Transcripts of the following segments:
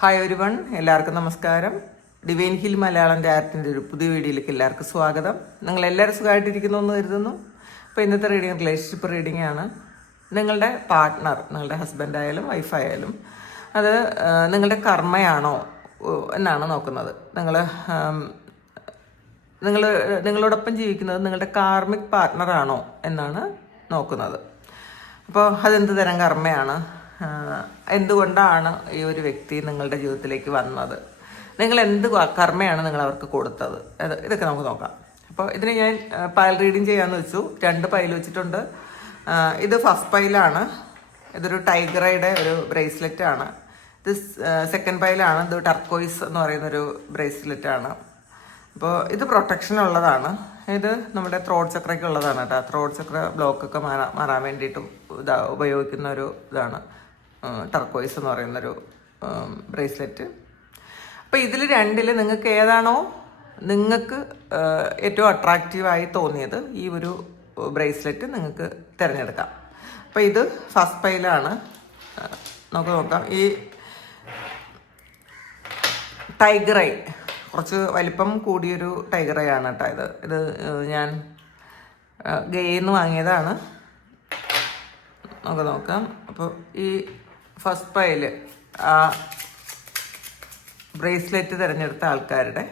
Hi everyone, എല്ലാവർക്കും നമസ്കാരം. Divine hill Malayalam ഡയറക്റ്റിൻ്റെ ഒരു പുതിയ വീഡിയോയിലേക്ക് എല്ലാവർക്കും സ്വാഗതം. നിങ്ങൾ എല്ലാവരും സുഖമായിട്ടിരിക്കുന്നു എന്ന് കരുതുന്നു. അപ്പോൾ ഇന്നത്തെ റീഡിങ് റിലേഷൻഷിപ്പ് റീഡിംഗ് ആണ്. നിങ്ങളുടെ പാർട്ട്ണർ, നിങ്ങളുടെ ഹസ്ബൻഡായാലും വൈഫായാലും അത് നിങ്ങളുടെ കർമ്മയാണോ എന്നാണ് നോക്കുന്നത്. നിങ്ങളോടൊപ്പം ജീവിക്കുന്നത് നിങ്ങളുടെ കാർമിക് പാർട്ട്ണറാണോ എന്നാണ് നോക്കുന്നത്. അപ്പോൾ അതെന്ത് തരം കർമ്മയാണ്, എന്തുകൊണ്ടാണ് ഈ ഒരു വ്യക്തി നിങ്ങളുടെ ജീവിതത്തിലേക്ക് വന്നത്, നിങ്ങൾ എന്ത് കർമ്മയാണ് നിങ്ങൾ അവർക്ക് കൊടുത്തത്, ഇതൊക്കെ നമുക്ക് നോക്കാം. അപ്പോൾ ഇതിന് ഞാൻ പൈൽ റീഡിങ് ചെയ്യാമെന്ന് വെച്ചു. 2 പൈൽ വെച്ചിട്ടുണ്ട്. ഇത് ഫസ്റ്റ് പൈലാണ്. ഇതൊരു ടൈഗറയുടെ ഒരു ബ്രേസ്ലെറ്റ് ആണ്. ഇത് സെക്കൻഡ് പൈലാണ്. ഇത് ടർക്കോയിസ് എന്ന് പറയുന്നൊരു ബ്രേസ്ലെറ്റ് ആണ്. അപ്പോൾ ഇത് പ്രൊട്ടക്ഷൻ ഉള്ളതാണ്. ഇത് നമ്മുടെ ത്രോട്ട് ചക്രയ്ക്ക് ഉള്ളതാണ് കേട്ടോ. ത്രോട്ട് ചക്ര ബ്ലോക്കൊക്കെ മാറാൻ വേണ്ടിയിട്ട് ഉപയോഗിക്കുന്ന ഒരു ഇതാണ് ടർക്കോയിസ് എന്ന് പറയുന്നൊരു ബ്രേസ്ലെറ്റ്. അപ്പോൾ ഇതിൽ 2 നിങ്ങൾക്ക് ഏതാണോ നിങ്ങൾക്ക് ഏറ്റവും അട്രാക്റ്റീവായി തോന്നിയത് ഈ ഒരു ബ്രേസ്ലെറ്റ് നിങ്ങൾക്ക് തിരഞ്ഞെടുക്കാം. അപ്പോൾ ഇത് ഫസ്റ്റ് പൈലാണ്. നമുക്ക് നോക്കാം. ഈ ടൈഗർ ഐ കുറച്ച് വലിപ്പം കൂടിയൊരു ടൈഗർ ഐ ആണ് കേട്ടോ. ഇത് ഞാൻ ഗെയിന്ന് വാങ്ങിയതാണ്. നമുക്ക് നോക്കാം. അപ്പോൾ ഈ ഫസ്റ്റ് പൈല് ആ ബ്രേസ്ലെറ്റ് തിരഞ്ഞെടുത്ത ആൾക്കാരുടെ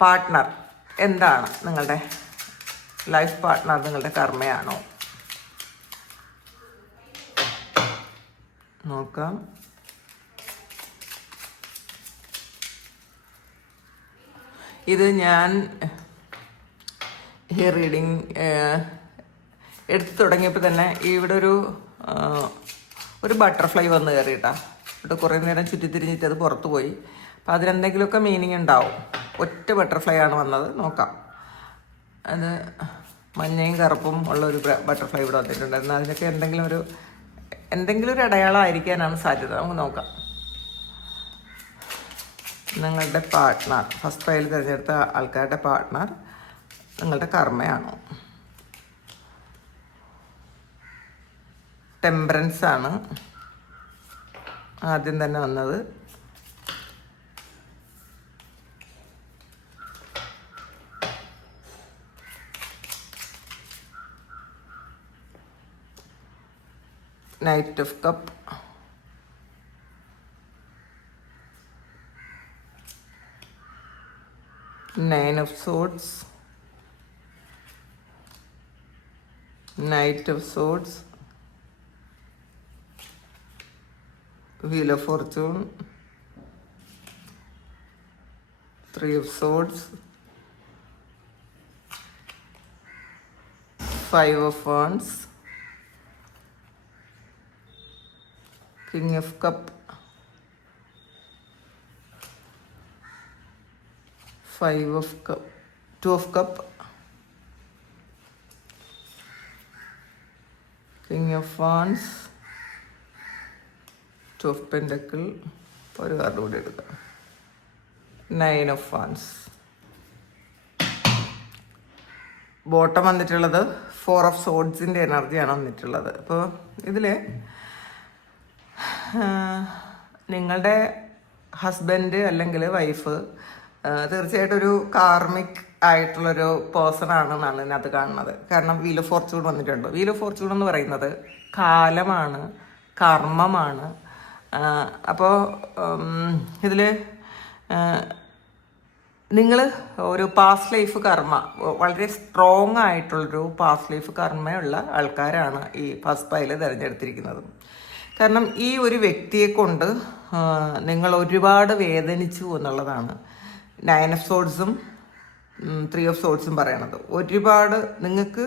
പാർട്ട്ണർ എന്താണ്, നിങ്ങളുടെ ലൈഫ് പാർട്ട്ണർ നിങ്ങളുടെ കർമ്മയാണോ നോക്കാം. ഇത് ഞാൻ ഈ റീഡിങ് എടുത്തു തുടങ്ങിയപ്പോൾ തന്നെ ഇവിടെ ഒരു ബട്ടർഫ്ലൈ വന്ന് കയറിയിട്ടാ. ഇവിടെ കുറേ നേരം ചുറ്റിത്തിരിഞ്ഞിട്ട് അത് പുറത്തു പോയി. അപ്പോൾ അതിനെന്തെങ്കിലുമൊക്കെ മീനിങ് ഉണ്ടാവും. ഒറ്റ ബട്ടർഫ്ലൈ ആണ് വന്നത്. നോക്കാം. അത് മഞ്ഞയും കറുപ്പും ഉള്ള ഒരു ബട്ടർഫ്ലൈ ഇവിടെ വന്നിട്ടുണ്ട്. എന്നാൽ അതിനൊക്കെ എന്തെങ്കിലും ഒരു അടയാളമായിരിക്കാനാണ് സാധ്യത. നമുക്ക് നോക്കാം. നിങ്ങളുടെ പാർട്ട്ണർ, ഫസ്റ്റ് പൈൽ തിരഞ്ഞെടുത്ത ആൾക്കാരുടെ പാർട്ട്ണർ നിങ്ങളുടെ കർമ്മയാണോ? ടെമ്പറൻസ് ആണ് ആദ്യം തന്നെ വന്നത്. Knight of cup, nine of swords, knight of swords, Wheel of Fortune, 3 of Swords, 5 of Wands, King of Cup, 5 of Cup, 2 of Cup, King of Wands, 2 of Pentacle, ഒരു card കൂടി എടുക്കാം. 9 of Wands. Bottom വന്നിട്ടുള്ളത് 4 of Swordsൻ്റെ എനർജിയാണ് വന്നിട്ടുള്ളത്. അപ്പോൾ ഇതിൽ നിങ്ങളുടെ husband അല്ലെങ്കിൽ വൈഫ് തീർച്ചയായിട്ടും ഒരു കാർമിക് ആയിട്ടുള്ളൊരു പേഴ്സൺ ആണെന്നാണ് ഇതിനകത്ത് കാണുന്നത്. കാരണം വീൽ ഓഫ് ഫോർച്യൂൺ വന്നിട്ടുണ്ട്. വീൽ ഓഫ് ഫോർച്യൂൺ എന്ന് പറയുന്നത് കാലമാണ്, കർമ്മമാണ്. അപ്പോൾ ഇതിൽ നിങ്ങൾ ഒരു പാസ്റ്റ് ലൈഫ് കർമ്മ, വളരെ സ്ട്രോങ് ആയിട്ടുള്ളൊരു പാസ്റ്റ് ലൈഫ് കർമ്മയുള്ള ആൾക്കാരാണ് ഈ ഫസ്റ്റ് പൈൽ തിരഞ്ഞെടുത്തിരിക്കുന്നത്. കാരണം ഈ ഒരു വ്യക്തിയെ കൊണ്ട് നിങ്ങൾ ഒരുപാട് വേദനിച്ചു എന്നുള്ളതാണ് 9 ഓഫ് സോഡ്സും 3 ഓഫ് സോഡ്സും പറയണത്. ഒരുപാട് നിങ്ങൾക്ക്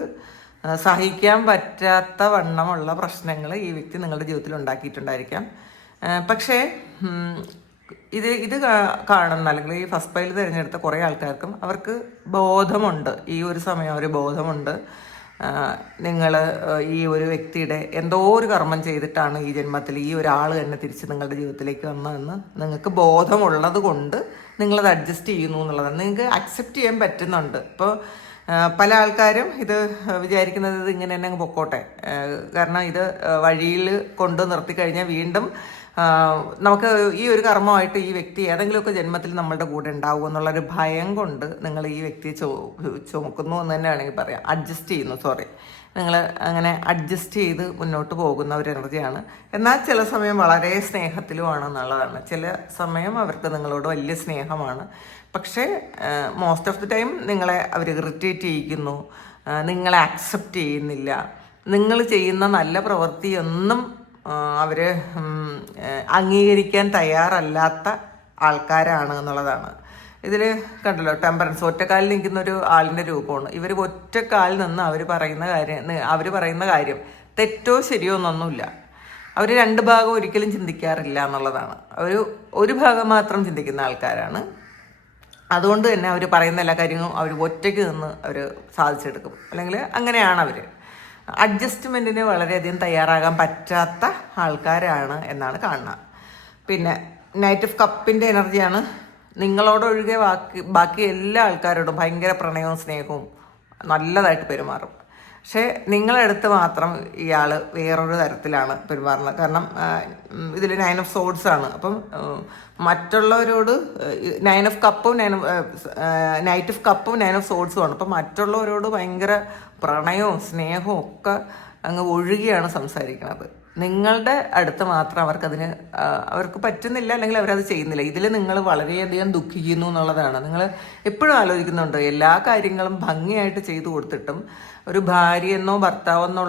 സഹിക്കാൻ പറ്റാത്ത വണ്ണമുള്ള പ്രശ്നങ്ങൾ ഈ വ്യക്തി നിങ്ങളുടെ ജീവിതത്തിൽ ഉണ്ടാക്കിയിട്ടുണ്ടായിരിക്കാം. പക്ഷേ ഇത് കാണുന്ന അല്ലെങ്കിൽ ഈ ഫസ്റ്റ് പൈൽ തിരഞ്ഞെടുത്ത കുറേ ആൾക്കാർക്കും അവർക്ക് ബോധമുണ്ട്. ഈ ഒരു സമയം ഒരു ബോധമുണ്ട്. നിങ്ങൾ ഈ ഒരു വ്യക്തിയുടെ എന്തോ ഒരു കർമ്മം ചെയ്തിട്ടാണ് ഈ ജന്മത്തിൽ ഈ ഒരാൾ തന്നെ തിരിച്ച് നിങ്ങളുടെ ജീവിതത്തിലേക്ക് വന്നതെന്ന് നിങ്ങൾക്ക് ബോധമുള്ളത് കൊണ്ട് നിങ്ങളത് അഡ്ജസ്റ്റ് ചെയ്യുന്നു എന്നുള്ളതാണ്. നിങ്ങൾക്ക് അക്സെപ്റ്റ് ചെയ്യാൻ പറ്റുന്നുണ്ട്. ഇപ്പോൾ പല ആൾക്കാരും ഇത് വിചാരിക്കുന്നത് ഇത് ഇങ്ങനെ തന്നെ അങ്ങ് പൊക്കോട്ടെ, കാരണം ഇത് വഴിയിൽ കൊണ്ട് നിർത്തി കഴിഞ്ഞാൽ വീണ്ടും നമുക്ക് ഈ ഒരു കർമ്മമായിട്ട് ഈ വ്യക്തി ഏതെങ്കിലുമൊക്കെ ജന്മത്തിൽ നമ്മളുടെ കൂടെ ഉണ്ടാവും എന്നുള്ളൊരു ഭയം കൊണ്ട് നിങ്ങൾ ഈ വ്യക്തിയെ ചുമക്കുന്നു എന്ന് തന്നെ വേണമെങ്കിൽ പറയാം, അഡ്ജസ്റ്റ് ചെയ്യുന്നു, നിങ്ങൾ അങ്ങനെ അഡ്ജസ്റ്റ് ചെയ്ത് മുന്നോട്ട് പോകുന്ന ഒരു എനർജിയാണ്. എന്നാൽ ചില സമയം വളരെ സ്നേഹത്തിലുമാണ് എന്നുള്ളതാണ്. ചില സമയം അവർക്ക് നിങ്ങളോട് വലിയ സ്നേഹമാണ്, പക്ഷേ മോസ്റ്റ് ഓഫ് ദി ടൈം നിങ്ങളെ അവർ ഇറിറ്റേറ്റ് ചെയ്യിക്കുന്നു, നിങ്ങളെ അക്സെപ്റ്റ് ചെയ്യുന്നില്ല, നിങ്ങൾ ചെയ്യുന്ന നല്ല പ്രവൃത്തിയൊന്നും അവർ അംഗീകരിക്കാൻ തയ്യാറല്ലാത്ത ആൾക്കാരാണ് എന്നുള്ളതാണ്. ഇതിൽ കണ്ടല്ലോ, ടെമ്പറൻസ്, ഒറ്റക്കാലിൽ നിൽക്കുന്ന ഒരു ആളിൻ്റെ രൂപമാണ്. ഇവർ ഒറ്റക്കാലിൽ നിന്ന് അവർ പറയുന്ന കാര്യം തെറ്റോ ശരിയോ എന്നൊന്നുമില്ല. അവർ രണ്ട് ഭാഗം ഒരിക്കലും ചിന്തിക്കാറില്ല എന്നുള്ളതാണ്. ഒരു ഭാഗം മാത്രം ചിന്തിക്കുന്ന ആൾക്കാരാണ്. അതുകൊണ്ട് തന്നെ അവർ പറയുന്ന എല്ലാ കാര്യങ്ങളും അവർ ഒറ്റയ്ക്ക് നിന്ന് അവർ സാധിച്ചെടുക്കും. അല്ലെങ്കിൽ അങ്ങനെയാണ് അവർ. അഡ്ജസ്റ്റ്മെൻറ്റിന് വളരെയധികം തയ്യാറാകാൻ പറ്റാത്ത ആൾക്കാരാണ് എന്നാണ് കാണുന്നത്. പിന്നെ നൈറ്റ് ഓഫ് കപ്പിൻ്റെ എനർജിയാണ്. നിങ്ങളോടൊഴികെ ബാക്കി എല്ലാ ആൾക്കാരോടും ഭയങ്കര പ്രണയവും സ്നേഹവും നല്ലതായിട്ട് പെരുമാറും. പക്ഷേ നിങ്ങളെടുത്ത് മാത്രം ഇയാൾ വേറൊരു തരത്തിലാണ് പെരുമാറുന്നത്. കാരണം ഇതിൽ 9 ഓഫ് സോഡ്സ് ആണ്. അപ്പം മറ്റുള്ളവരോട് 9 ഓഫ് കപ്പും നൈറ്റ് ഓഫ് കപ്പും 9 ഓഫ് സോഡ്സും ആണ്. അപ്പം മറ്റുള്ളവരോട് ഭയങ്കര പ്രണയവും സ്നേഹവും ഒക്കെ അങ്ങ് ഒഴുകിയാണ് സംസാരിക്കുന്നത്. നിങ്ങളുടെ അടുത്ത് മാത്രം അവർക്ക് പറ്റുന്നില്ല, അല്ലെങ്കിൽ അവരത് ചെയ്യുന്നില്ല. ഇതിൽ നിങ്ങൾ വളരെയധികം ദുഃഖിക്കുന്നു എന്നുള്ളതാണ്. നിങ്ങൾ എപ്പോഴും ആലോചിക്കുന്നുണ്ട്, എല്ലാ കാര്യങ്ങളും ഭംഗിയായിട്ട് ചെയ്തു കൊടുത്തിട്ടും ഒരു ഭാര്യയെന്നോ ഭർത്താവെന്നോ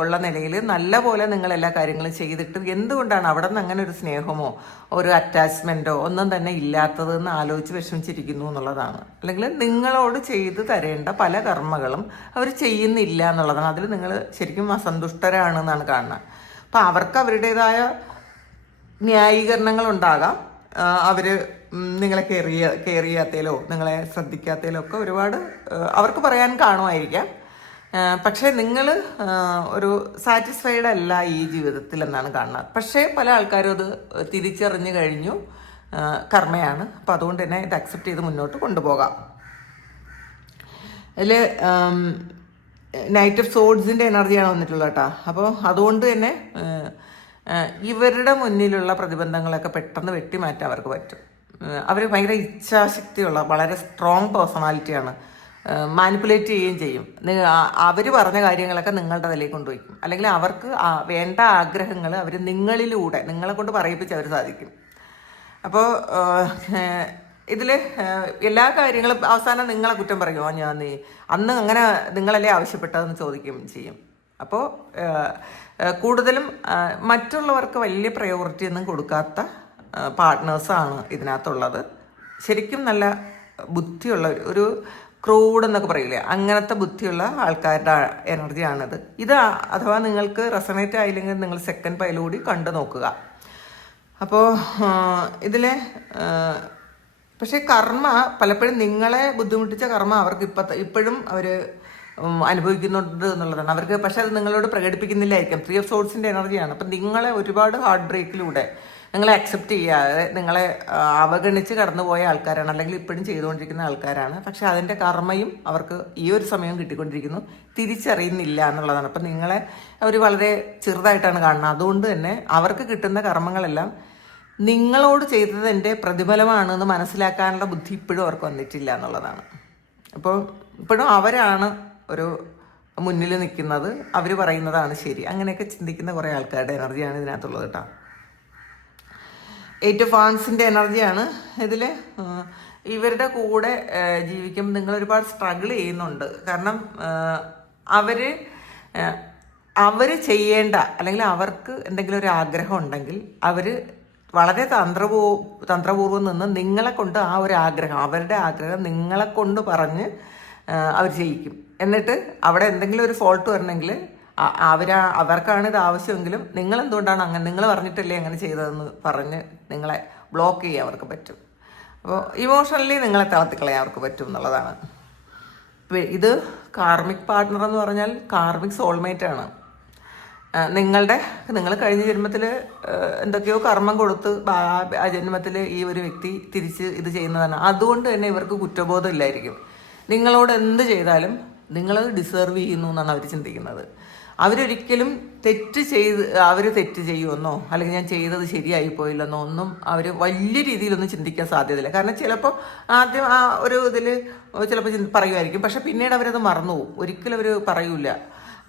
ഉള്ള നിലയിൽ നല്ല പോലെ നിങ്ങൾ എല്ലാ കാര്യങ്ങളും ചെയ്തിട്ടും എന്തുകൊണ്ടാണ് അവിടെ നിന്ന് അങ്ങനെ ഒരു സ്നേഹമോ ഒരു അറ്റാച്ച്മെൻറ്റോ ഒന്നും തന്നെ ഇല്ലാത്തതെന്ന് ആലോചിച്ച് വിഷമിച്ചിരിക്കുന്നു എന്നുള്ളതാണ്. അല്ലെങ്കിൽ നിങ്ങളോട് ചെയ്തു തരേണ്ട പല കർമ്മങ്ങളും അവർ ചെയ്യുന്നില്ല എന്നുള്ളതാണ്. അതിൽ നിങ്ങൾ ശരിക്കും അസന്തുഷ്ടരാണെന്നാണ് കാണുന്നത്. അപ്പം അവർക്ക് അവരുടേതായ ന്യായീകരണങ്ങളുണ്ടാകാം. അവർ നിങ്ങളെ കെയർ ചെയ്യാത്തതിലോ നിങ്ങളെ ശ്രദ്ധിക്കാത്തതിലോ ഒക്കെ ഒരുപാട് അവർക്ക് പറയാൻ കാണുമായിരിക്കാം. പക്ഷേ നിങ്ങൾ ഒരു സാറ്റിസ്ഫൈഡ് അല്ല ഈ ജീവിതത്തിൽ എന്നാണ് കാണുന്നത്. പക്ഷേ പല ആൾക്കാരും അത് തിരിച്ചറിഞ്ഞു കഴിഞ്ഞു കർമ്മയാണ്. അപ്പം അതുകൊണ്ട് തന്നെ ഇത് അക്സെപ്റ്റ് ചെയ്ത് മുന്നോട്ട് കൊണ്ടുപോകാം. അതിൽ നൈറ്റ് ഓഫ് സോഡ്സിൻ്റെ എനർജിയാണ് വന്നിട്ടുള്ളത് കേട്ടോ. അപ്പോൾ അതുകൊണ്ട് തന്നെ ഇവരുടെ മുന്നിലുള്ള പ്രതിബന്ധങ്ങളൊക്കെ പെട്ടെന്ന് വെട്ടിമാറ്റാൻ അവർക്ക് പറ്റും. അവർ ഭയങ്കര ഇച്ഛാശക്തിയുള്ള വളരെ സ്ട്രോങ് പേഴ്സണാലിറ്റിയാണ്. മാനിപ്പുലേറ്റ് ചെയ്യുകയും ചെയ്യും. അവർ പറഞ്ഞ കാര്യങ്ങളൊക്കെ നിങ്ങളുടെ തലയിൽ കൊണ്ടുപോയിക്കും. അല്ലെങ്കിൽ അവർക്ക് വേണ്ട ആഗ്രഹങ്ങൾ അവർ നിങ്ങളെ കൊണ്ട് പറയിപ്പിച്ച് അവർ സാധിക്കും. അപ്പോൾ ഇതിൽ എല്ലാ കാര്യങ്ങളും അവസാനം നിങ്ങളെ കുറ്റം പറയുമോ, അന്ന് അങ്ങനെ നിങ്ങളല്ലേ ആവശ്യപ്പെട്ടതെന്ന് ചോദിക്കുകയും ചെയ്യും. അപ്പോൾ കൂടുതലും മറ്റുള്ളവർക്ക് വലിയ പ്രയോറിറ്റി ഒന്നും കൊടുക്കാത്ത പാർട്ട്നേഴ്സാണ് ഇതിനകത്തുള്ളത്. ശരിക്കും നല്ല ബുദ്ധിയുള്ള ഒരു ക്രൂഡ് എന്നൊക്കെ പറയില്ലേ, അങ്ങനത്തെ ബുദ്ധിയുള്ള ആൾക്കാരുടെ എനർജിയാണിത്. അഥവാ നിങ്ങൾക്ക് റെസണേറ്റ് ആയില്ലെങ്കിൽ നിങ്ങൾ സെക്കൻഡ് പൈൽ കൂടി കണ്ടു നോക്കുക. അപ്പോൾ ഇതിലെ പക്ഷേ കർമ്മ പലപ്പോഴും നിങ്ങളെ ബുദ്ധിമുട്ടിച്ച കർമ്മ അവർക്ക് ഇപ്പോഴും അവർ അനുഭവിക്കുന്നുണ്ട് എന്നുള്ളതാണ് അവർക്ക്. പക്ഷെ അത് നിങ്ങളോട് പ്രകടിപ്പിക്കുന്നില്ലായിരിക്കും. 3 ഓഫ് സോഡ്സിൻ്റെ എനർജിയാണ്. അപ്പം നിങ്ങളെ ഒരുപാട് ഹാർട്ട് ബ്രേക്കിലൂടെ നിങ്ങളെ അക്സെപ്റ്റ് ചെയ്യാതെ നിങ്ങളെ അവഗണിച്ച് കടന്നുപോയ ആൾക്കാരാണ്, അല്ലെങ്കിൽ ഇപ്പോഴും ചെയ്തുകൊണ്ടിരിക്കുന്ന ആൾക്കാരാണ്. പക്ഷെ അതിൻ്റെ കർമ്മയും അവർക്ക് ഈ ഒരു സമയം കിട്ടിക്കൊണ്ടിരിക്കുന്നു, തിരിച്ചറിയുന്നില്ല എന്നുള്ളതാണ്. അപ്പം നിങ്ങളെ അവർ വളരെ ചെറുതായിട്ടാണ് കാണുന്നത്. അതുകൊണ്ട് തന്നെ അവർക്ക് കിട്ടുന്ന കർമ്മങ്ങളെല്ലാം നിങ്ങളോട് ചെയ്തതിൻ്റെ പ്രതിഫലമാണെന്ന് മനസ്സിലാക്കാനുള്ള ബുദ്ധി ഇപ്പോഴും അവർക്ക് വന്നിട്ടില്ല എന്നുള്ളതാണ്. അപ്പോൾ ഇപ്പോഴും അവരാണ് ഒരു മുന്നിൽ നിൽക്കുന്നത്, അവർ പറയുന്നതാണ് ശരി, അങ്ങനെയൊക്കെ ചിന്തിക്കുന്ന കുറേ ആൾക്കാരുടെ എനർജിയാണ് ഇതിനകത്തുള്ളത് കേട്ടോ. 8 ഓഫ് വാൻസിൻ്റെ എനർജിയാണ് ഇതിൽ. ഇവരുടെ കൂടെ ജീവിക്കുമ്പോൾ നിങ്ങൾ ഒരുപാട് സ്ട്രഗിൾ ചെയ്യുന്നുണ്ട്. കാരണം അവർ ചെയ്യേണ്ട, അല്ലെങ്കിൽ അവർക്ക് എന്തെങ്കിലും ഒരു ആഗ്രഹം ഉണ്ടെങ്കിൽ അവർ വളരെ തന്ത്രപൂർവ്വം നിന്ന് നിങ്ങളെ കൊണ്ട് ആ ഒരു ആഗ്രഹം, അവരുടെ ആഗ്രഹം നിങ്ങളെ കൊണ്ട് പറഞ്ഞ് അവർ ചെയ്യിക്കും. എന്നിട്ട് അവിടെ എന്തെങ്കിലും ഒരു ഫോൾട്ട് വരണമെങ്കിൽ അവർക്കാണ് ഇത് ആവശ്യമെങ്കിലും നിങ്ങൾ എന്തുകൊണ്ടാണ് അങ്ങനെ, നിങ്ങൾ പറഞ്ഞിട്ടല്ലേ അങ്ങനെ ചെയ്തതെന്ന് പറഞ്ഞ് നിങ്ങളെ ബ്ലോക്ക് ചെയ്യാൻ അവർക്ക് പറ്റും. അപ്പോൾ ഇമോഷണലി നിങ്ങളെ തളർത്തിക്കളയാൻ അവർക്ക് പറ്റും എന്നുള്ളതാണ്. ഇത് കാർമിക് പാർട്ട്ണർ എന്ന് പറഞ്ഞാൽ കാർമിക് സോൾമേറ്റാണ്. നിങ്ങൾ കഴിഞ്ഞ ജന്മത്തിൽ എന്തൊക്കെയോ കർമ്മം കൊടുത്ത് ആ ജന്മത്തിൽ ഈ ഒരു വ്യക്തി തിരിച്ച് ഇത് ചെയ്യുന്നതാണ്. അതുകൊണ്ട് തന്നെ ഇവർക്ക് കുറ്റബോധം ഇല്ലായിരിക്കും. നിങ്ങളോട് എന്ത് ചെയ്താലും നിങ്ങളത് ഡിസേർവ് ചെയ്യുന്നു എന്നാണ് അവർ ചിന്തിക്കുന്നത്. അവരൊരിക്കലും അവർ തെറ്റ് ചെയ്യുമെന്നോ അല്ലെങ്കിൽ ഞാൻ ചെയ്തത് ശരിയായി പോയില്ലെന്നോ ഒന്നും അവർ വലിയ രീതിയിലൊന്നും ചിന്തിക്കാൻ സാധ്യതയില്ല. കാരണം ചിലപ്പോൾ ആദ്യം ആ ഒരു ഇതിൽ ചിലപ്പോൾ പറയുമായിരിക്കും, പക്ഷെ പിന്നീട് അവരത് മറന്നുപോകും, ഒരിക്കലും അവർ പറയൂല.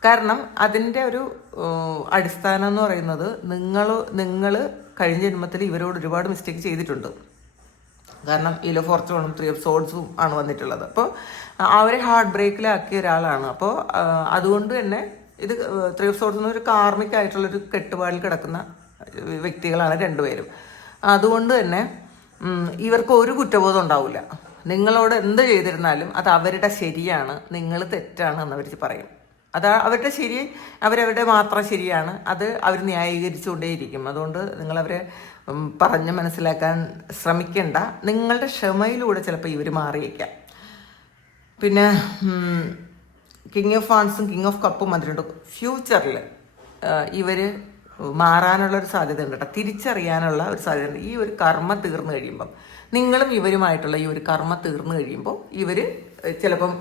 കാരണം അതിൻ്റെ ഒരു അടിസ്ഥാനം എന്ന് പറയുന്നത് നിങ്ങൾ കഴിഞ്ഞ ജന്മത്തിൽ ഇവരോട് ഒരുപാട് മിസ്റ്റേക്ക് ചെയ്തിട്ടുണ്ട്. കാരണം ഇല ഫോർച്യൂണും 3 of Swordsഉം ആണ് വന്നിട്ടുള്ളത്. അപ്പോൾ അവരെ ഹാർട്ട് ബ്രേക്കിലാക്കിയ ഒരാളാണ്. അപ്പോൾ അതുകൊണ്ട് തന്നെ ഇത് 3 of Swords ഒരു കാർമിക് ആയിട്ടുള്ളൊരു കെട്ടുപാടിൽ കിടക്കുന്ന വ്യക്തികളാണ് രണ്ടുപേരും. അതുകൊണ്ട് തന്നെ ഇവർക്ക് ഒരു കുറ്റബോധം ഉണ്ടാവില്ല. നിങ്ങളോട് എന്ത് ചെയ്തിരുന്നാലും അത് അവരുടെ ശരിയാണ്, നിങ്ങൾ തെറ്റാണ് എന്നവർ പറയും. അവരുടെ ശരി അവരവരുടെ മാത്രം ശരിയാണ്, അത് അവർ ന്യായീകരിച്ചുകൊണ്ടേയിരിക്കും. അതുകൊണ്ട് നിങ്ങളവരെ പറഞ്ഞ് മനസ്സിലാക്കാൻ ശ്രമിക്കേണ്ട. നിങ്ങളുടെ ക്ഷമയിലൂടെ ചിലപ്പോൾ ഇവർ മാറിയേക്കാം. പിന്നെ കിങ് ഓഫ് വാൺസും കിങ് ഓഫ് കപ്പും വന്നിട്ടുണ്ട്. ഫ്യൂച്ചറിൽ ഇവർ മാറാനുള്ളൊരു സാധ്യത ഉണ്ട് കേട്ടോ, തിരിച്ചറിയാനുള്ള ഒരു സാധ്യത ഉണ്ട്. ഈ ഒരു കർമ്മ തീർന്നു കഴിയുമ്പം, നിങ്ങളും ഇവരുമായിട്ടുള്ള ഈ ഒരു കർമ്മ തീർന്നു കഴിയുമ്പോൾ ഇവർ ചിലപ്പം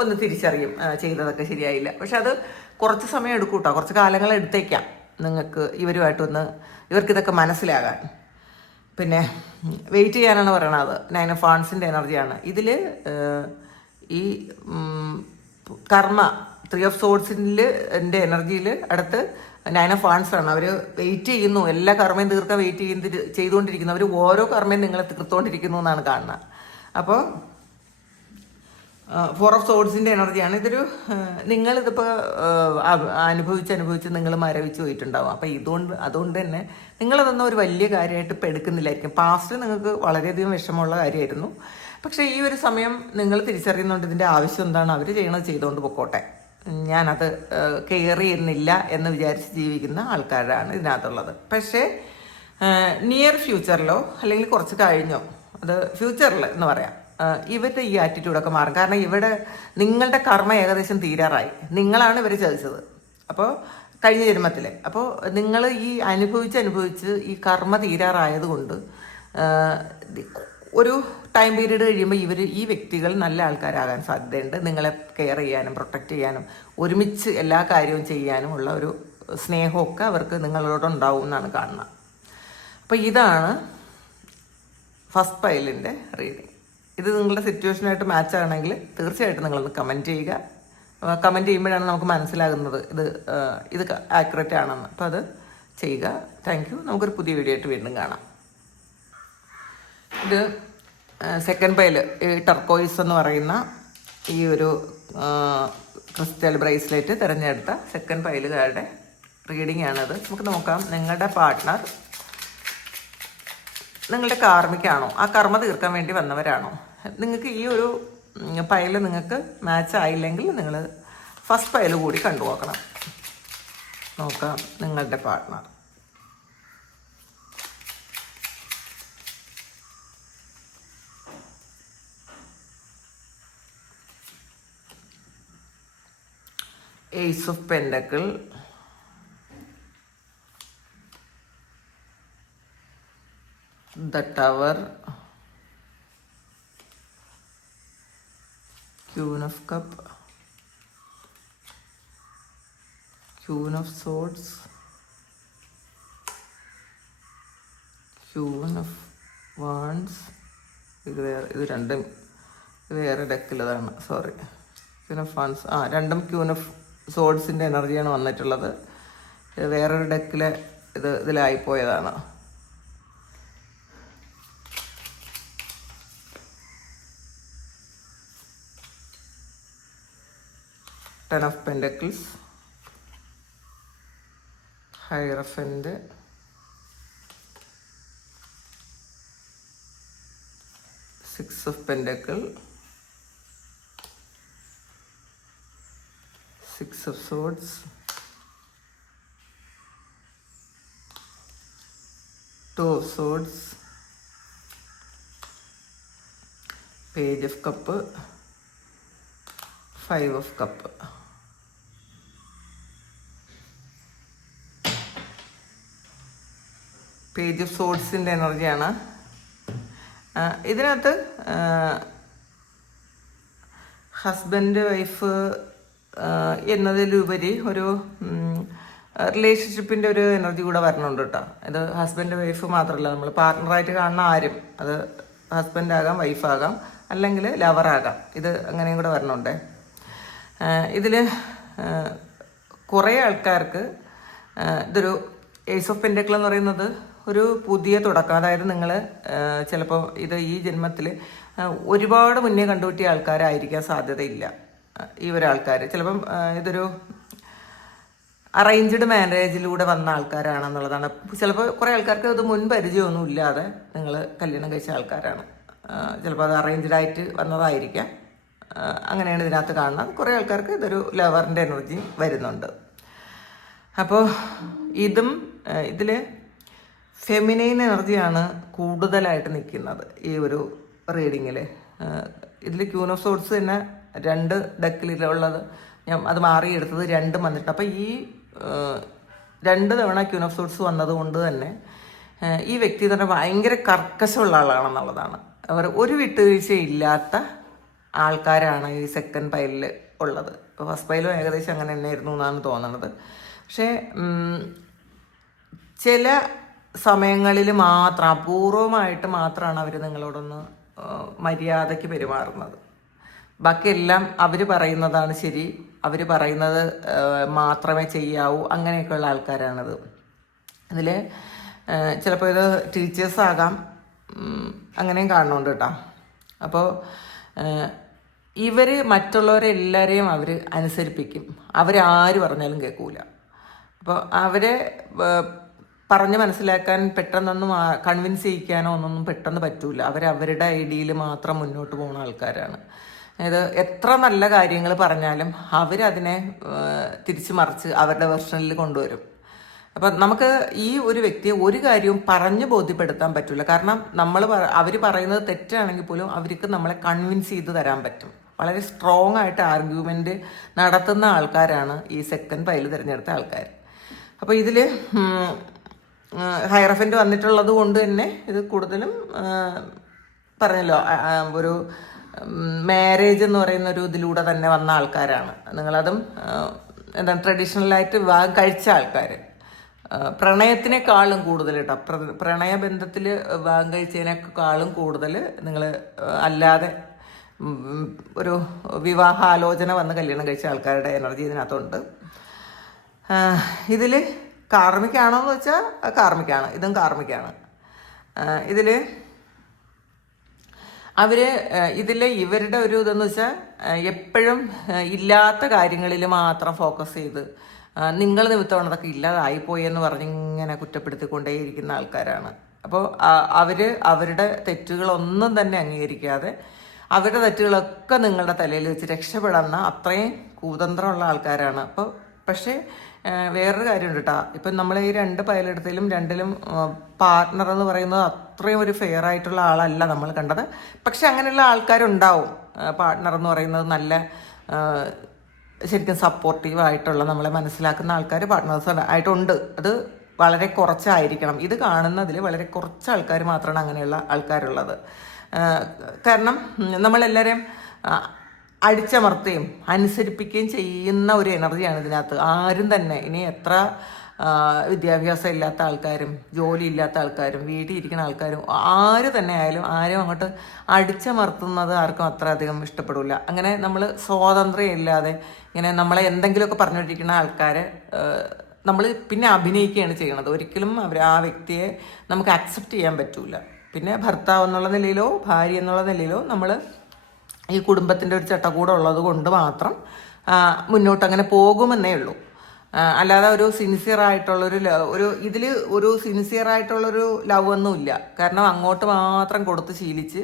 ഒന്ന് തിരിച്ചറിയും ചെയ്തതൊക്കെ ശരിയായില്ല. പക്ഷെ അത് കുറച്ച് സമയം എടുക്കും കേട്ടോ, കുറച്ച് കാലങ്ങൾ എടുത്തേക്കാം നിങ്ങൾക്ക് ഇവർക്കിതൊക്കെ മനസ്സിലാകാൻ. പിന്നെ വെയിറ്റ് ചെയ്യാനാണ് പറയണത്. 9 of Wandsൻ്റെ എനർജിയാണ് ഇതിൽ. ഈ കർമ്മ 3 of Swordsൻ്റെ എനർജിയിൽ അടുത്ത് 9 of Wands ആണ്. അവർ വെയിറ്റ് ചെയ്യുന്നു, എല്ലാ കർമ്മയും തീർക്കാൻ ചെയ്തുകൊണ്ടിരിക്കുന്നു. അവർ ഓരോ കർമ്മയും നിങ്ങളെ തീർത്തുകൊണ്ടിരിക്കുന്നു എന്നാണ് കാണുന്നത്. അപ്പോൾ 4 of Swordsൻ്റെ എനർജിയാണ്. നിങ്ങളിതിപ്പോൾ അനുഭവിച്ച് നിങ്ങൾ മരവിച്ച് പോയിട്ടുണ്ടാവും. അപ്പോൾ അതുകൊണ്ട് തന്നെ നിങ്ങളതൊന്നും ഒരു വലിയ കാര്യമായിട്ട് ഇപ്പോൾ എടുക്കുന്നില്ലായിരിക്കും. പാസ്റ്റ് നിങ്ങൾക്ക് വളരെയധികം വിഷമമുള്ള കാര്യമായിരുന്നു. പക്ഷേ ഈ ഒരു സമയം നിങ്ങൾ തിരിച്ചറിയുന്നുണ്ട് ഇതിൻ്റെ ആവശ്യം എന്താണ്, അവർ ചെയ്യണത് ചെയ്തുകൊണ്ട് പൊക്കോട്ടെ, ഞാനത് കെയർ ചെയ്യുന്നില്ല എന്ന് വിചാരിച്ച് ജീവിക്കുന്ന ആൾക്കാരാണ് ഇതിനകത്തുള്ളത്. പക്ഷേ നിയർ ഫ്യൂച്ചറിലോ അല്ലെങ്കിൽ കുറച്ച് കഴിഞ്ഞോ, അത് ഫ്യൂച്ചറിൽ എന്ന് പറയാം, ഇവരുടെ ഈ ആറ്റിറ്റ്യൂഡൊക്കെ മാറും. കാരണം നിങ്ങളുടെ കർമ്മ ഏകദേശം തീരാറായി. നിങ്ങളാണ് ഇവരെ ചതിച്ചത് അപ്പോൾ കഴിഞ്ഞ ജന്മത്തിൽ. അപ്പോൾ നിങ്ങൾ ഈ അനുഭവിച്ച് ഈ കർമ്മ തീരാറായതുകൊണ്ട് ഒരു ടൈം പീരീഡ് കഴിയുമ്പോൾ ഈ വ്യക്തികൾ നല്ല ആൾക്കാരാകാൻ സാധ്യതയുണ്ട്. നിങ്ങളെ കെയർ ചെയ്യാനും പ്രൊട്ടക്റ്റ് ചെയ്യാനും ഒരുമിച്ച് എല്ലാ കാര്യവും ചെയ്യാനും ഉള്ള ഒരു സ്നേഹമൊക്കെ അവർക്ക് നിങ്ങളോടുണ്ടാവും എന്നാണ് കാണുന്നത്. അപ്പോൾ ഇതാണ് ഫസ്റ്റ് പൈലിൻ്റെ റീഡിങ്. ഇത് നിങ്ങളുടെ സിറ്റുവേഷനായിട്ട് മാച്ച് ആണെങ്കിൽ തീർച്ചയായിട്ടും നിങ്ങളൊന്ന് കമൻറ്റ് ചെയ്യുക. കമൻറ്റ് ചെയ്യുമ്പോഴാണ് നമുക്ക് മനസ്സിലാകുന്നത് ഇത് ആക്യുറേറ്റ് ആണെന്ന്. അപ്പോൾ അത് ചെയ്യുക. Thank you. നമുക്കൊരു പുതിയ വീഡിയോ ആയിട്ട് വീണ്ടും കാണാം. ഇത് സെക്കൻഡ് പൈല്, ഈ ടർക്കോയിസ് എന്ന് പറയുന്ന ഈ ഒരു ക്രിസ്റ്റൽ ബ്രേസ്ലെറ്റ് തിരഞ്ഞെടുത്ത സെക്കൻഡ് പൈലുകാരുടെ റീഡിംഗ് ആണിത്. നമുക്ക് നോക്കാം, നിങ്ങളുടെ പാർട്ട്ണർ നിങ്ങളുടെ കാർമിക്കാണോ, ആ കർമ്മ തീർക്കാൻ വേണ്ടി വന്നവരാണോ? നിങ്ങൾക്ക് ഈ ഒരു പൈല് നിങ്ങൾക്ക് മാച്ച് ആയില്ലെങ്കിൽ നിങ്ങൾ ഫസ്റ്റ് പൈല് കൂടി കണ്ടുപോക്കണം. നോക്കാം നിങ്ങളുടെ partner. Ace of Pentacle, the Tower, Queen of Cup, Queen of Swords, Queen of Wands. ഇത് രണ്ടും വേറെ ഡെക്കിലതാണ്, സോറി. Queen of Wands, രണ്ടും Queen of Swordsൻ്റെ എനർജിയാണ് വന്നിട്ടുള്ളത്. വേറൊരു ഡെക്കിലെ ഇതിലായിപ്പോയതാണ്. Ten of Pentacles, Hierophant, Six of Pentacles, Six of Swords, Two of Swords, Page of Cup, Five of Cup. Page of സോഡ്സിൻ്റെ എനർജിയാണ് ഇതിനകത്ത്. ഹസ്ബൻഡ് വൈഫ് എന്നതിലുപരി ഒരു റിലേഷൻഷിപ്പിൻ്റെ ഒരു എനർജി കൂടെ വരണുണ്ട് കേട്ടോ. ഇത് ഹസ്ബൻഡ് വൈഫ് മാത്രമല്ല, നമ്മൾ പാർട്ട്ണറായിട്ട് കാണുന്ന ആരും, അത് ഹസ്ബൻഡാകാം, വൈഫാകാം, അല്ലെങ്കിൽ ലവറാകാം, ഇത് അങ്ങനെയും കൂടെ വരണുണ്ടേ. ഇതിൽ കുറേ ആൾക്കാർക്ക് ഇതൊരു ഏസ് ഓഫ് പെൻറ്റക്കിൾ എന്ന് പറയുന്നത് ഒരു പുതിയ തുടക്കം. അതായത് നിങ്ങൾ ചിലപ്പോൾ ഇത് ഈ ജന്മത്തിൽ ഒരുപാട് മുന്നേ കണ്ടുപിട്ടിയ ആൾക്കാരായിരിക്കാൻ സാധ്യതയില്ല ഈ ഒരാൾക്കാർ. ചിലപ്പം ഇതൊരു അറേഞ്ച്ഡ് മാരേജിലൂടെ വന്ന ആൾക്കാരാണെന്നുള്ളതാണ്. ചിലപ്പോൾ കുറേ ആൾക്കാർക്ക് ഇത് മുൻ പരിചയമൊന്നും ഇല്ലാതെ നിങ്ങൾ കല്യാണം കഴിച്ച ആൾക്കാരാണ്. ചിലപ്പോൾ അത് അറേഞ്ച്ഡ് ആയിട്ട് വന്നതായിരിക്കാം. അങ്ങനെയാണ് ഇതിനകത്ത് കാണുന്നത്. കുറേ ആൾക്കാർക്ക് ഇതൊരു ലവറിൻ്റെ എനർജി വരുന്നുണ്ട്. അപ്പോൾ ഇതിൽ ഫെമിനൈൻ എനർജിയാണ് കൂടുതലായിട്ട് നിൽക്കുന്നത് ഈ ഒരു റീഡിങ്ങിൽ. ഇതിൽ ക്യൂൻ ഓഫ് സോർട്സ് തന്നെ 2 ഡെക്കിലുള്ളത് ഞാൻ അത് മാറിയെടുത്തത് 2 വന്നിട്ട്. അപ്പോൾ ഈ 2 തവണ ക്യൂൻ ഓഫ് സോർട്സ് വന്നത് കൊണ്ട് തന്നെ ഈ വ്യക്തി തന്നെ ഭയങ്കര കർക്കശമുള്ള ആളാണെന്നുള്ളതാണ്. അവർ ഒരു വിട്ടുവീഴ്ചയില്ലാത്ത ആൾക്കാരാണ് ഈ സെക്കൻഡ് പൈലിൽ ഉള്ളത്. ഫസ്റ്റ് പൈലും ഏകദേശം അങ്ങനെ തന്നെയായിരുന്നു എന്നാണ് തോന്നുന്നത്. പക്ഷേ ചില സമയങ്ങളിൽ മാത്രം, അപൂർവമായിട്ട് മാത്രമാണ് അവർ നിങ്ങളോടൊന്ന് മര്യാദയ്ക്ക് പെരുമാറുന്നത്. ബാക്കിയെല്ലാം അവർ പറയുന്നതാണ് ശരി, അവർ പറയുന്നത് മാത്രമേ ചെയ്യാവൂ, അങ്ങനെയൊക്കെയുള്ള ആൾക്കാരാണിത്. ഇതിൽ ചിലപ്പോൾ ഇത് ടീച്ചേഴ്സാകാം, അങ്ങനെയും കാണുന്നുണ്ട് കേട്ടോ. അപ്പോൾ ഇവർ മറ്റുള്ളവരെല്ലാവരെയും അവർ അനുസരിപ്പിക്കും. അവരാര് പറഞ്ഞാലും കേൾക്കൂല. അപ്പോൾ അവരെ പറഞ്ഞ് മനസ്സിലാക്കാൻ പെട്ടെന്നൊന്നും കൺവിൻസ് ചെയ്യിക്കാനോ ഒന്നൊന്നും പെട്ടെന്ന് പറ്റൂല. അവരവരുടെ ഐഡിയയിൽ മാത്രം മുന്നോട്ട് പോകുന്ന ആൾക്കാരാണ്. അതായത് എത്ര നല്ല കാര്യങ്ങൾ പറഞ്ഞാലും അവരതിനെ തിരിച്ചു മറിച്ച് അവരുടെ വെർഷനിൽ കൊണ്ടുവരും. അപ്പം നമുക്ക് ഈ ഒരു വ്യക്തിയെ ഒരു കാര്യവും പറഞ്ഞ് ബോധ്യപ്പെടുത്താൻ പറ്റില്ല. കാരണം അവർ പറയുന്നത് തെറ്റാണെങ്കിൽ പോലും അവർക്ക് നമ്മളെ കൺവിൻസ് ചെയ്ത് തരാൻ പറ്റും. വളരെ സ്ട്രോങ് ആയിട്ട് ആർഗ്യുമെൻ്റ് നടത്തുന്ന ആൾക്കാരാണ് ഈ സെക്കൻഡ് പൈൽ തിരഞ്ഞെടുത്ത ആൾക്കാർ. അപ്പോൾ ഇതിൽ ഹൈറഫൻ്റ് വന്നിട്ടുള്ളത് കൊണ്ട് തന്നെ ഇത് കൂടുതലും പറഞ്ഞല്ലോ ഒരു മാരേജ് എന്ന് പറയുന്ന ഒരു ഇതിലൂടെ തന്നെ വന്ന ആൾക്കാരാണ്. നിങ്ങളതും എന്താണ് ട്രഡീഷണലായിട്ട് വിവാഹം കഴിച്ച ആൾക്കാർ. പ്രണയത്തിനേക്കാളും കൂടുതൽ കേട്ടോ, പ്രണയബന്ധത്തിൽ വിവാഹം കഴിച്ചതിനേക്കാളും കൂടുതൽ നിങ്ങൾ അല്ലാതെ ഒരു വിവാഹാലോചന വന്ന് കല്യാണം കഴിച്ച ആൾക്കാരുടെ എനർജി ഇതിനകത്തുണ്ട്. ഇതിൽ കാർമിക്കാണോ എന്ന് വെച്ചാൽ കാർമിക്കാണ്, ഇതും കാർമിക്കാണ്. ഇതിൽ ഇവരുടെ ഒരു ഇതെന്ന് വെച്ചാൽ എപ്പോഴും ഇല്ലാത്ത കാര്യങ്ങളിൽ മാത്രം ഫോക്കസ് ചെയ്ത് നിങ്ങൾ നിമിത്തമാണ് അതൊക്കെ ഇല്ലാതായിപ്പോയി എന്ന് പറഞ്ഞ് ഇങ്ങനെ കുറ്റപ്പെടുത്തിക്കൊണ്ടേയിരിക്കുന്ന ആൾക്കാരാണ്. അപ്പോൾ അവരുടെ തെറ്റുകളൊന്നും തന്നെ അംഗീകരിക്കാതെ അവരുടെ തെറ്റുകളൊക്കെ നിങ്ങളുടെ തലയിൽ വെച്ച് രക്ഷപ്പെടുന്ന അത്രയും കൂതന്ത്രമുള്ള ആൾക്കാരാണ്. അപ്പോൾ പക്ഷേ വേറൊരു കാര്യമുണ്ട് കേട്ടോ. ഇപ്പം നമ്മൾ ഈ 2 പൈലെടുത്തതിലും 2ലും പാർട്ട്ണർ എന്ന് പറയുന്നത് അത്രയും ഒരു ഫെയർ ആയിട്ടുള്ള ആളല്ല നമ്മൾ കണ്ടത്. പക്ഷെ അങ്ങനെയുള്ള ആൾക്കാരുണ്ടാവും. പാർട്ട്ണർ എന്ന് പറയുന്നത് നല്ല ശരിക്കും സപ്പോർട്ടീവായിട്ടുള്ള നമ്മളെ മനസ്സിലാക്കുന്ന ആൾക്കാർ പാർട്ട്നേഴ്സ് ആയിട്ടുണ്ട്. അത് വളരെ കുറച്ചായിരിക്കണം. ഇത് കാണുന്നതിൽ വളരെ കുറച്ച് ആൾക്കാർ മാത്രമാണ് അങ്ങനെയുള്ള ആൾക്കാരുള്ളത്. കാരണം നമ്മളെല്ലാവരെയും അടിച്ചമർത്തുകയും അനുസരിപ്പിക്കുകയും ചെയ്യുന്ന ഒരു എനർജിയാണ് ഇതിനകത്ത്. ആരും തന്നെ ഇനി എത്ര വിദ്യാഭ്യാസം ഇല്ലാത്ത ആൾക്കാരും ജോലി ഇല്ലാത്ത ആൾക്കാരും വീട്ടിൽ ഇരിക്കുന്ന ആൾക്കാരും ആര് തന്നെ ആയാലും ആരും അങ്ങോട്ട് അടിച്ചമർത്തുന്നത് ആർക്കും അത്ര അധികം ഇഷ്ടപ്പെടില്ല. അങ്ങനെ നമ്മൾ സ്വാതന്ത്ര്യം ഇല്ലാതെ ഇങ്ങനെ നമ്മളെ എന്തെങ്കിലുമൊക്കെ പറഞ്ഞുകൊണ്ടിരിക്കുന്ന ആൾക്കാരെ നമ്മൾ പിന്നെ അഭിനയിക്കുകയാണ് ചെയ്യുന്നത്. ഒരിക്കലും ആ വ്യക്തിയെ നമുക്ക് അക്സെപ്റ്റ് ചെയ്യാൻ പറ്റൂല. പിന്നെ ഭർത്താവ് എന്നുള്ള നിലയിലോ ഭാര്യ എന്നുള്ള നിലയിലോ നമ്മൾ ഈ കുടുംബത്തിൻ്റെ ഒരു ചട്ടക്കൂടം ഉള്ളത് കൊണ്ട് മാത്രം മുന്നോട്ട് അങ്ങനെ പോകുമെന്നേ ഉള്ളൂ. അല്ലാതെ ഒരു സിൻസിയറായിട്ടുള്ളൊരു ഇതിൽ ഒരു സിൻസിയറായിട്ടുള്ളൊരു ലവ് ഒന്നുമില്ല. കാരണം അങ്ങോട്ട് മാത്രം കൊടുത്ത് ശീലിച്ച്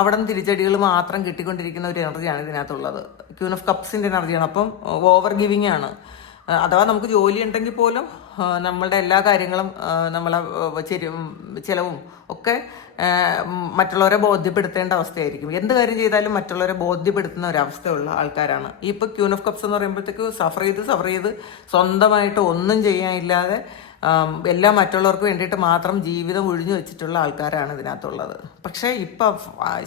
അവിടെ നിന്ന് തിരിച്ചടികൾ മാത്രം കിട്ടിക്കൊണ്ടിരിക്കുന്ന ഒരു എനർജിയാണ് ഇതിനകത്തുള്ളത്. ക്യൂൻ ഓഫ് കപ്സിൻ്റെ എനർജിയാണ്. അപ്പം ഓവർ ഗിവിങ് ആണ്. അഥവാ നമുക്ക് ജോലി ഉണ്ടെങ്കിൽ പോലും നമ്മളുടെ എല്ലാ കാര്യങ്ങളും നമ്മളെ ചിലവും ഒക്കെ മറ്റുള്ളവരെ ബോധ്യപ്പെടുത്തേണ്ട അവസ്ഥയായിരിക്കും. എന്ത് കാര്യം ചെയ്താലും മറ്റുള്ളവരെ ബോധ്യപ്പെടുത്തുന്ന ഒരവസ്ഥയുള്ള ആൾക്കാരാണ്. ഇപ്പോൾ ക്യൂൻ ഓഫ് കപ്സ് എന്ന് പറയുമ്പോഴത്തേക്ക് സഫർ ചെയ്ത് സ്വന്തമായിട്ട് ഒന്നും ചെയ്യാനില്ലാതെ എല്ലാം മറ്റുള്ളവർക്ക് വേണ്ടിയിട്ട് മാത്രം ജീവിതം ഒഴിഞ്ഞു വെച്ചിട്ടുള്ള ആൾക്കാരാണ് ഇതിനകത്തുള്ളത്. പക്ഷേ ഇപ്പം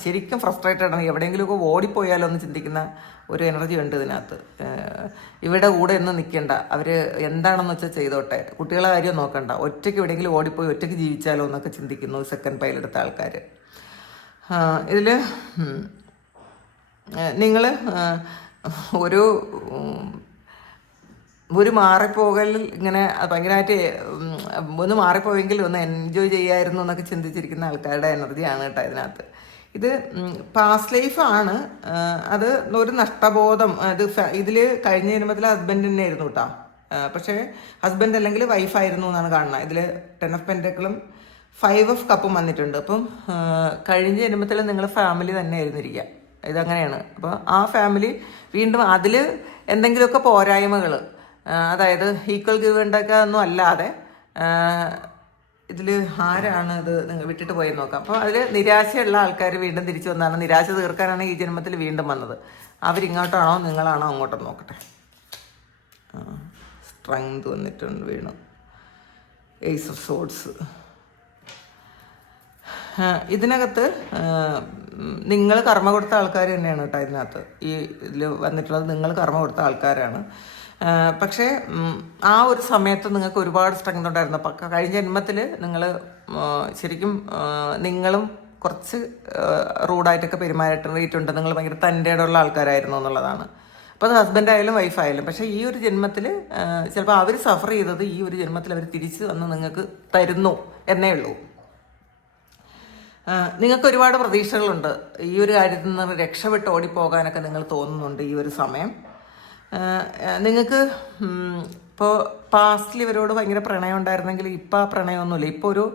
ശരിക്കും ഫ്രസ്ട്രേറ്റഡ് ആണ്. എവിടെയെങ്കിലുമൊക്കെ ഓടിപ്പോയാലോ എന്ന് ചിന്തിക്കുന്ന ഒരു എനർജി ഉണ്ട് ഇതിനകത്ത്. ഇവിടെ കൂടെ ഒന്നും നിൽക്കണ്ട, അവർ എന്താണെന്ന് വെച്ചാൽ ചെയ്തോട്ടെ, കുട്ടികളെ കാര്യം നോക്കണ്ട, ഒറ്റയ്ക്ക് എവിടെയെങ്കിലും ഓടിപ്പോയി ഒറ്റയ്ക്ക് ജീവിച്ചാലോ എന്നൊക്കെ ചിന്തിക്കുന്നു സെക്കൻഡ് പൈലെടുത്ത ആൾക്കാർ. ഇതിൽ നിങ്ങൾ ഒരു ഒരു മാറിപ്പോകലിൽ ഇങ്ങനെ ഭയങ്കരമായിട്ട് ഒന്ന് മാറിപ്പോയെങ്കിൽ ഒന്ന് എൻജോയ് ചെയ്യായിരുന്നു എന്നൊക്കെ ചിന്തിച്ചിരിക്കുന്ന ആൾക്കാരുടെ എനർജിയാണ് കേട്ടോ ഇതിനകത്ത്. ഇത് പാസ്റ്റ് ലൈഫാണ്. അത് ഒരു നഷ്ടബോധം. അത് ഇതിൽ കഴിഞ്ഞ ജന്മത്തിൽ ഹസ്ബൻഡ് തന്നെ ആയിരുന്നു കേട്ടോ. പക്ഷേ ഹസ്ബൻഡ് അല്ലെങ്കിൽ വൈഫായിരുന്നു എന്നാണ് കാണുന്നത്. ഇതിൽ 10 ഓഫ് പെൻറ്റക്കിളും 5 ഓഫ് കപ്പും വന്നിട്ടുണ്ട്. അപ്പം കഴിഞ്ഞ ജന്മത്തിൽ നിങ്ങൾ ഫാമിലി തന്നെ ആയിരുന്നിരിക്കുക. ഇതങ്ങനെയാണ്. അപ്പോൾ ആ ഫാമിലി വീണ്ടും അതിൽ എന്തെങ്കിലുമൊക്കെ പോരായ്മകൾ, അതായത് ഈക്വൽ ഗിവ് ഉണ്ടാക്കുക ഒന്നും അല്ലാതെ ഇതിൽ ആരാണ് ഇത് നിങ്ങൾ വിട്ടിട്ട് പോയെന്ന് നോക്കാം. അപ്പോൾ അതിൽ നിരാശയുള്ള ആൾക്കാർ വീണ്ടും തിരിച്ചു വന്നാണ്. നിരാശ തീർക്കാനാണ് ഈ ജന്മത്തിൽ വീണ്ടും വന്നത്. അവരിങ്ങോട്ടാണോ നിങ്ങളാണോ അങ്ങോട്ടോ നോക്കട്ടെ. സ്ട്രെങ്ത് വന്നിട്ടുണ്ട് വീണു. Ace of swords. ഇതിനകത്ത് നിങ്ങൾ കർമ്മ കൊടുത്ത ആൾക്കാർ തന്നെയാണ് കേട്ടോ ഇതിനകത്ത്. ഈ ഇതിൽ വന്നിട്ടുള്ളത് നിങ്ങൾ കർമ്മ കൊടുത്ത ആൾക്കാരാണ്. പക്ഷേ ആ ഒരു സമയത്ത് നിങ്ങൾക്ക് ഒരുപാട് സ്ട്രെങ്ത് ഉണ്ടായിരുന്നു. കഴിഞ്ഞ ജന്മത്തിൽ നിങ്ങൾ ശരിക്കും നിങ്ങളും കുറച്ച് റൂഡായിട്ടൊക്കെ പെരുമാറിയിട്ടുണ്ട്. നിങ്ങൾ ഭയങ്കര തൻ്റെയുള്ള ആൾക്കാരായിരുന്നു എന്നുള്ളതാണ്. അപ്പോൾ അത് ഹസ്ബൻഡ് ആയാലും വൈഫായാലും. പക്ഷേ ഈ ഒരു ജന്മത്തിൽ ചിലപ്പോൾ അവർ സഫർ ചെയ്തത് ഈ ഒരു ജന്മത്തിൽ അവർ തിരിച്ച് വന്ന് നിങ്ങൾക്ക് തരുന്നു എന്നേ ഉള്ളൂ. നിങ്ങൾക്ക് ഒരുപാട് പ്രതീക്ഷകളുണ്ട്. ഈ ഒരു കാര്യത്തിൽ നിന്ന് രക്ഷപ്പെട്ട് ഓടിപ്പോകാനൊക്കെ നിങ്ങൾ തോന്നുന്നുണ്ട് ഈ ഒരു സമയം. നിങ്ങൾക്ക് ഇപ്പോൾ പാസ്റ്റിൽ ഇവരോട് ഭയങ്കര പ്രണയം ഉണ്ടായിരുന്നെങ്കിൽ ഇപ്പം ആ പ്രണയമൊന്നുമില്ല. ഇപ്പോൾ ഒരു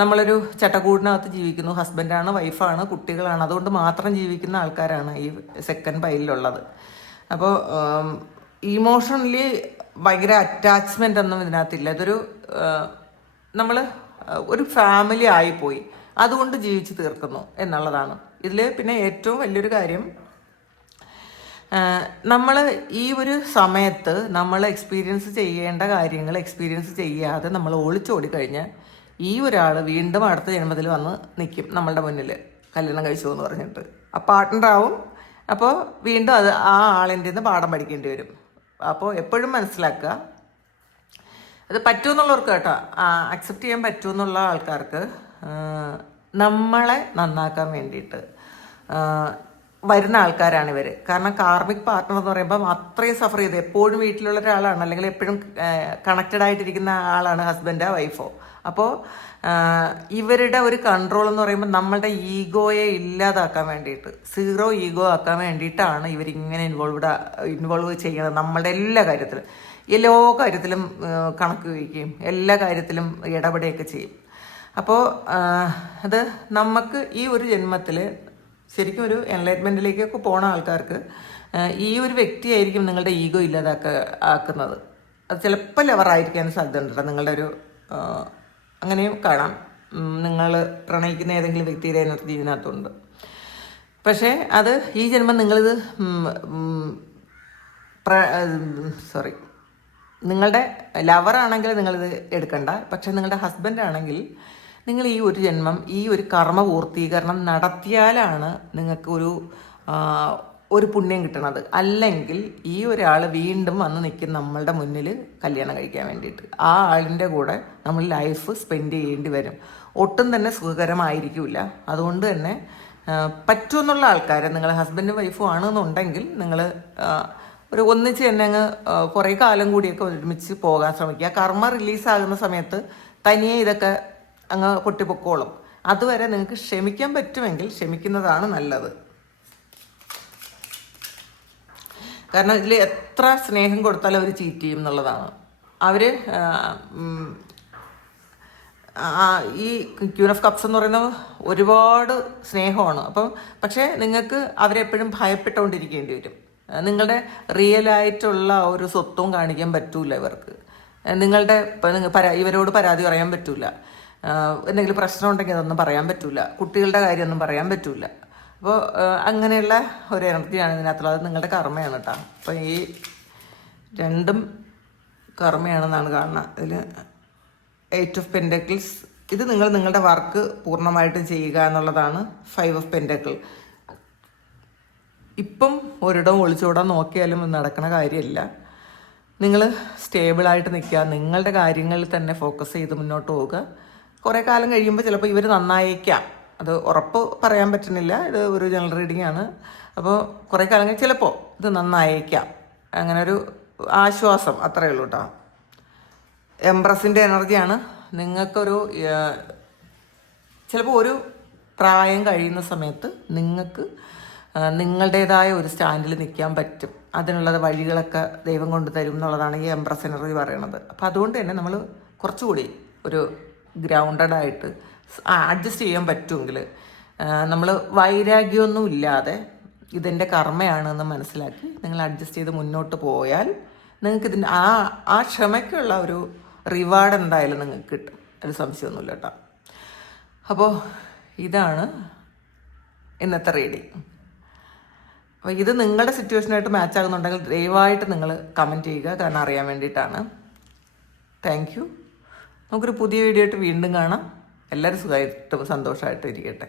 നമ്മളൊരു ചട്ടക്കൂടിനകത്ത് ജീവിക്കുന്നു. ഹസ്ബൻഡാണ്, വൈഫാണ്, കുട്ടികളാണ്, അതുകൊണ്ട് മാത്രം ജീവിക്കുന്ന ആൾക്കാരാണ് ഈ സെക്കൻഡ് പൈലിലുള്ളത്. അപ്പോൾ ഇമോഷണലി ഭയങ്കര അറ്റാച്ച്മെൻ്റ് ഒന്നും ഇതിനകത്തില്ല. ഇതൊരു നമ്മൾ ഒരു ഫാമിലി ആയിപ്പോയി, അതുകൊണ്ട് ജീവിച്ച് തീർക്കുന്നു എന്നുള്ളതാണ് ഇതിൽ. പിന്നെ ഏറ്റവും വലിയൊരു കാര്യം, നമ്മൾ ഈ ഒരു സമയത്ത് നമ്മൾ എക്സ്പീരിയൻസ് ചെയ്യേണ്ട കാര്യങ്ങൾ എക്സ്പീരിയൻസ് ചെയ്യാതെ നമ്മൾ ഒളിച്ചോടി കഴിഞ്ഞാൽ ഈ ഒരാൾ വീണ്ടും അടുത്ത ജന്മത്തിൽ വന്ന് നിൽക്കും നമ്മളുടെ മുന്നിൽ, കല്യാണം കഴിച്ചു എന്ന് പറഞ്ഞിട്ട്. ആ പാർട്ട്ണറാവും. അപ്പോൾ വീണ്ടും അത് ആ ആളിൻ്റെ നിന്ന് പാഠം പഠിക്കേണ്ടി വരും. അപ്പോൾ എപ്പോഴും മനസ്സിലാക്കുക, അത് പറ്റുമെന്നുള്ളവർക്ക് കേട്ടോ, അക്സെപ്റ്റ് ചെയ്യാൻ പറ്റുമെന്നുള്ള ആൾക്കാർക്ക് നമ്മളെ നന്നാക്കാൻ വേണ്ടിയിട്ട് വരുന്ന ആൾക്കാരാണ് ഇവർ. കാരണം കാർമിക് പാർട്ട്ണർ എന്ന് പറയുമ്പം അത്രയും സഫർ ചെയ്ത് എപ്പോഴും വീട്ടിലുള്ള ഒരാളാണ്, അല്ലെങ്കിൽ എപ്പോഴും കണക്റ്റഡ് ആയിട്ടിരിക്കുന്ന ആളാണ് ഹസ്ബൻഡോ വൈഫോ. അപ്പോൾ ഇവരുടെ ഒരു കൺട്രോൾ എന്ന് പറയുമ്പോൾ നമ്മളുടെ ഈഗോയെ ഇല്ലാതാക്കാൻ വേണ്ടിയിട്ട്, സീറോ ഈഗോ ആക്കാൻ വേണ്ടിയിട്ടാണ് ഇവരിങ്ങനെ ഇൻവോൾവ് ചെയ്യുന്നത്. നമ്മളുടെ എല്ലാ കാര്യത്തിലും കണക്ക് വയ്ക്കുകയും എല്ലാ കാര്യത്തിലും ഇടപെടുകയൊക്കെ ചെയ്യും. അപ്പോൾ അത് നമുക്ക് ഈ ഒരു ജന്മത്തിൽ ശരിക്കും ഒരു എൻലൈറ്റ്മെൻറ്റിലേക്കൊക്കെ പോണ ആൾക്കാർക്ക് ഈ ഒരു വ്യക്തിയായിരിക്കും നിങ്ങളുടെ ഈഗോ ആക്കുന്നത്. അത് ചിലപ്പോൾ ലെവറായിരിക്കാൻ സാധ്യതയുണ്ട്. നിങ്ങളുടെ ഒരു അങ്ങനെയും കാണാം. നിങ്ങൾ പ്രണയിക്കുന്ന ഏതെങ്കിലും വ്യക്തിയുടെ എനർജി ഇതിനകത്തുണ്ട്. പക്ഷേ അത് ഈ ജന്മം നിങ്ങളിത് നിങ്ങളുടെ ലവറാണെങ്കിൽ നിങ്ങളിത് എടുക്കണ്ട. പക്ഷെ നിങ്ങളുടെ ഹസ്ബൻഡ് ആണെങ്കിൽ നിങ്ങൾ ഈ ഒരു ജന്മം ഈ ഒരു കർമ്മ പൂർത്തീകരണം നടത്തിയാലാണ് നിങ്ങൾക്ക് ഒരു പുണ്യം കിട്ടണത്. അല്ലെങ്കിൽ ഈ ഒരാൾ വീണ്ടും വന്ന് നിൽക്കും നമ്മളുടെ മുന്നിൽ കല്യാണം കഴിക്കാൻ വേണ്ടിയിട്ട്. ആ ആളിൻ്റെ കൂടെ നമ്മൾ ലൈഫ് സ്പെൻഡ് ചെയ്യേണ്ടി വരും. ഒട്ടും തന്നെ സുഖകരമായിരിക്കില്ല. അതുകൊണ്ട് തന്നെ പറ്റുമെന്നുള്ള ആൾക്കാർ, നിങ്ങൾ ഹസ്ബൻഡും വൈഫും ആണെന്നുണ്ടെങ്കിൽ നിങ്ങൾ ഒരു ഒന്നിച്ച് തന്നെ അങ്ങ് കുറേ കാലം കൂടിയൊക്കെ ഒരുമിച്ച് പോകാൻ ശ്രമിക്കുക. കർമ്മ റിലീസാകുന്ന സമയത്ത് തനിയെ ഇതൊക്കെ അങ്ങ് പൊട്ടിപ്പൊക്കോളും. അതുവരെ നിങ്ങൾക്ക് ക്ഷമിക്കാൻ പറ്റുമെങ്കിൽ ക്ഷമിക്കുന്നതാണ് നല്ലത്. കാരണം ഇതിൽ എത്ര സ്നേഹം കൊടുത്താലും അവർ ചീറ്റ് ചെയ്യും എന്നുള്ളതാണ്. അവർ ഈ ക്യൂൻ ഓഫ് കപ്സ് എന്ന് പറയുന്നത് ഒരുപാട് സ്നേഹമാണ്. അപ്പം പക്ഷേ നിങ്ങൾക്ക് അവരെപ്പോഴും ഭയപ്പെട്ടുകൊണ്ടിരിക്കേണ്ടി വരും. നിങ്ങളുടെ റിയലായിട്ടുള്ള ഒരു സ്വത്വം കാണിക്കാൻ പറ്റൂല ഇവർക്ക്. നിങ്ങളുടെ ഇവരോട് പരാതി പറയാൻ പറ്റൂല. എന്തെങ്കിലും പ്രശ്നം ഉണ്ടെങ്കിൽ അതൊന്നും പറയാൻ പറ്റൂല. കുട്ടികളുടെ കാര്യമൊന്നും പറയാൻ പറ്റൂല. അപ്പോൾ അങ്ങനെയുള്ള ഒരു എനർജിയാണ് ഇതിനകത്തുള്ളത്. നിങ്ങളുടെ കർമ്മയാണ് കേട്ടോ. അപ്പോൾ ഈ രണ്ടും കർമ്മയാണെന്നാണ് കാണുന്നത്. ഇതിൽ 8 ഓഫ് പെൻഡക്കിൾസ്. ഇത് നിങ്ങളുടെ വർക്ക് പൂർണ്ണമായിട്ടും ചെയ്യുക എന്നുള്ളതാണ്. 5 ഓഫ് പെൻഡക്കിൾ. ഇപ്പം ഒരിടം ഒളിച്ചോടാൻ നോക്കിയാലും നടക്കുന്ന കാര്യമില്ല. നിങ്ങൾ സ്റ്റേബിളായിട്ട് നിൽക്കുക, നിങ്ങളുടെ കാര്യങ്ങളിൽ തന്നെ ഫോക്കസ് ചെയ്ത് മുന്നോട്ട് പോവുക. കുറേ കാലം കഴിയുമ്പോൾ ചിലപ്പോൾ ഇവർ നന്നായേക്കാം, അത് ഉറപ്പ് പറയാൻ പറ്റുന്നില്ല, ഇത് ഒരു ജനറൽ റീഡിംഗ് ആണ്. അപ്പോൾ കുറേ കാലം കഴിഞ്ഞ് ചിലപ്പോൾ ഇത് നന്നായേക്കാം, അങ്ങനെ ഒരു ആശ്വാസം, അത്രയേ ഉള്ളൂ കേട്ടോ. എംപ്രസിൻ്റെ എനർജിയാണ്. നിങ്ങൾക്കൊരു ചിലപ്പോൾ ഒരു പ്രായം കഴിയുന്ന സമയത്ത് നിങ്ങൾക്ക് നിങ്ങളുടേതായ ഒരു സ്റ്റാൻഡിൽ നിൽക്കാൻ പറ്റും. അതിനുള്ള വഴികളൊക്കെ ദൈവം കൊണ്ട് തരും എന്നുള്ളതാണ് ഈ എംപ്രസ് എനർജി പറയണത്. അപ്പോൾ അതുകൊണ്ട് തന്നെ നമ്മൾ കുറച്ചുകൂടി ഒരു ഗ്രൗണ്ടഡ് ആയിട്ട് അഡ്ജസ്റ്റ് ചെയ്യാൻ പറ്റുമെങ്കിൽ, നമ്മൾ വൈരാഗ്യമൊന്നും ഇല്ലാതെ ഇതെൻ്റെ കർമ്മയാണെന്ന് മനസ്സിലാക്കി നിങ്ങൾ അഡ്ജസ്റ്റ് ചെയ്ത് മുന്നോട്ട് പോയാൽ നിങ്ങൾക്ക് ഇതിൻ്റെ ആ ക്ഷമയ്ക്കുള്ള ഒരു റിവാർഡ് എന്തായാലും നിങ്ങൾക്ക് കിട്ടും, അത് സംശയമൊന്നുമില്ല കേട്ടോ. അപ്പോൾ ഇതാണ് ഇന്നത്തെ റീഡിങ്. അപ്പോൾ ഇത് നിങ്ങളുടെ സിറ്റുവേഷനായിട്ട് മാച്ച് ആകുന്നുണ്ടെങ്കിൽ ദയവായിട്ട് നിങ്ങൾ കമൻറ്റ് ചെയ്യുക, കാരണം അറിയാൻ വേണ്ടിയിട്ടാണ്. Thank you. നമുക്കൊരു പുതിയ വീഡിയോ ആയിട്ട് വീണ്ടും കാണാം. എല്ലാവരും സുഖമായിട്ടും സന്തോഷമായിട്ടും ഇരിക്കട്ടെ.